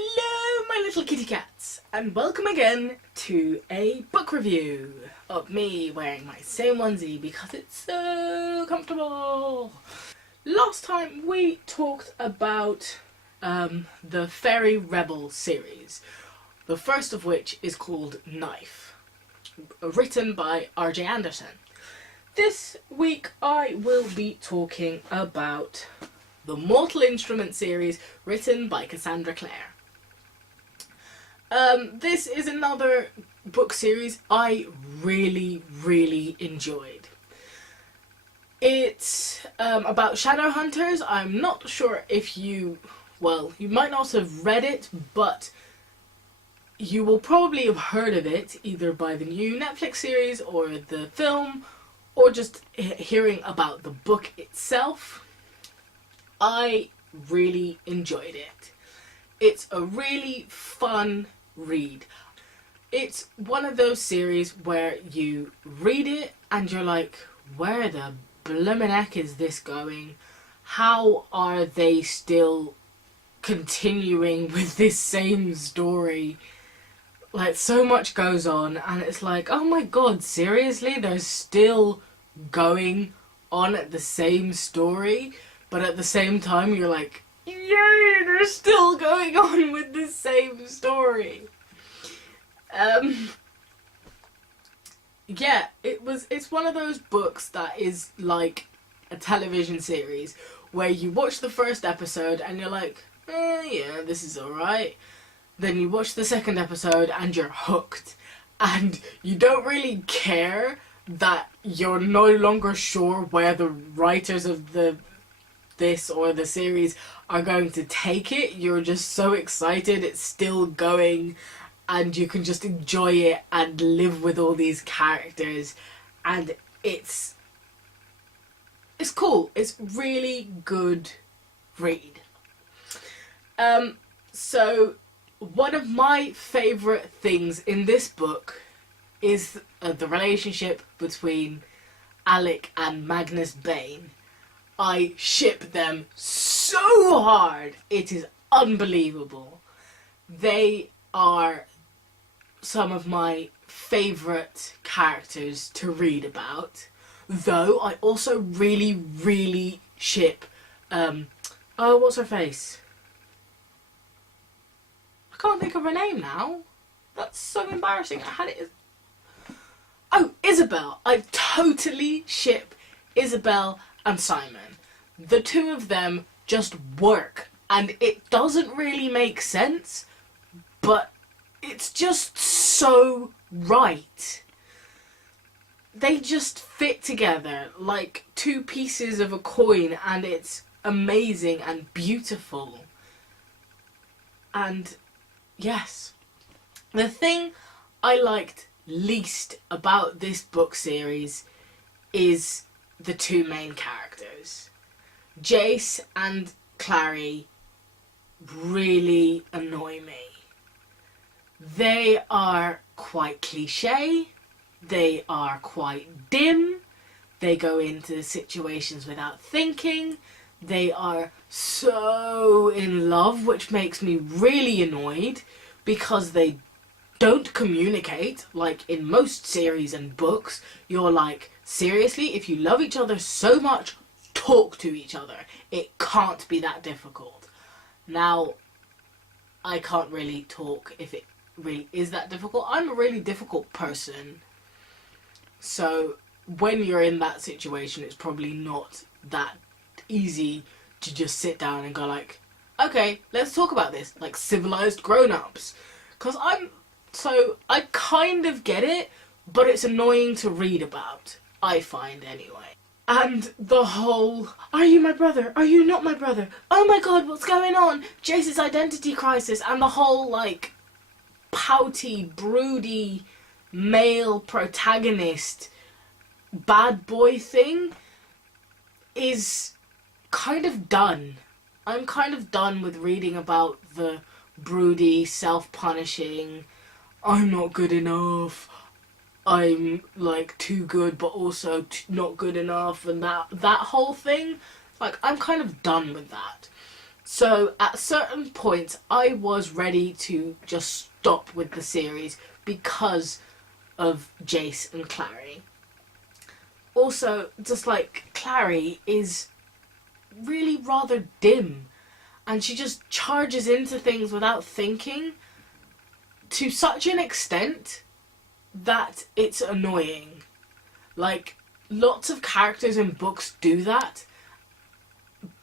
Hello my little kitty cats, and welcome again to a book review of me wearing my same onesie because it's so comfortable. Last time we talked about the Fairy Rebel series, the first of which is called Knife, written by R.J. Anderson. This week I will be talking about the Mortal Instrument series, written by Cassandra Clare. This is another book series I really enjoyed. It's about shadow hunters. I'm not sure if you might not have read it, but you will probably have heard of it either by the new Netflix series or the film, or just hearing about the book itself. I really enjoyed it. It's a really fun read. It's one of those series where you read it and you're like, where the bloomin' heck is this going? How are they still continuing with this same story? Like, so much goes on and it's like, oh my god, seriously? They're still going on at the same story? But at the same time, you're like, yay, they're still going on with the same story. Yeah, it's one of those books that is like a television series where you watch the first episode and you're like, yeah, this is alright. Then you watch the second episode and you're hooked. And you don't really care that you're no longer sure where the writers of this or the series are going to take it. You're just so excited it's still going and you can just enjoy it and live with all these characters, and it's cool. It's really good read. So one of my favourite things in this book is the relationship between Alec and Magnus Bane. I ship them so hard. It is unbelievable. They are some of my favourite characters to read about. Though I also really ship what's her face? I can't think of her name now. That's so embarrassing. I had it as Isabel. I totally ship Isabel and Simon. The two of them just work, and it doesn't really make sense, but it's just so right. They just fit together like two pieces of a coin, and it's amazing and beautiful. And yes, the thing I liked least about this book series is the two main characters. Jace and Clary really annoy me. They are quite cliche, they are quite dim, they go into situations without thinking, they are so in love, which makes me really annoyed because they don't communicate. Like in most series and books, you're like, seriously, if you love each other so much, talk to each other. It can't be that difficult. Now, I can't really talk if it really is that difficult. I'm a really difficult person. So when you're in that situation, it's probably not that easy to just sit down and go like, okay, let's talk about this, like civilized grown-ups. Because I kind of get it, but it's annoying to read about, I find anyway. And the whole, are you my brother? Are you not my brother? Oh my god, what's going on? Jace's identity crisis, and the whole, like, pouty, broody, male protagonist bad boy thing is kind of done. I'm kind of done with reading about the broody, self-punishing, I'm not good enough, I'm like too good but also not good enough, and that whole thing. Like, I'm kind of done with that. So at certain points I was ready to just stop with the series because of Jace and Clary. Also, just like Clary is really rather dim and she just charges into things without thinking to such an extent that it's annoying. Like, lots of characters in books do that,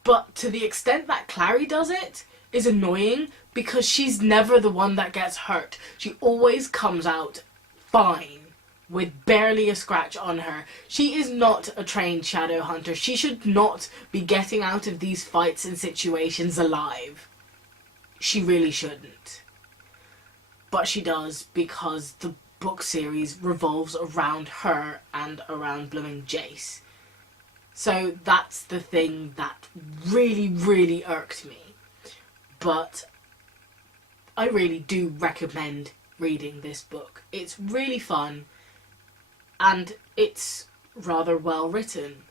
but to the extent that Clary does it is annoying because she's never the one that gets hurt. She always comes out fine with barely a scratch on her. She is not a trained shadow hunter. She should not be getting out of these fights and situations alive. She really shouldn't. But she does because the book series revolves around her and around blooming Jace. So that's the thing that really, really irked me. But I really do recommend reading this book. It's really fun and it's rather well written.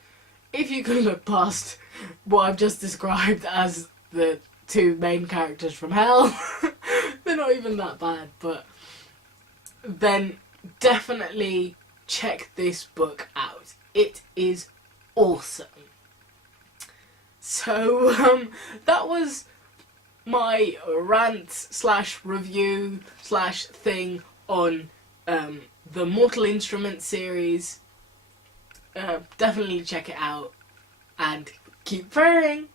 If you can look past what I've just described as the two main characters from hell, they're not even that bad, but then definitely check this book out. It is awesome. So that was my rant slash review slash thing on the Mortal Instruments series. Definitely check it out and keep purring.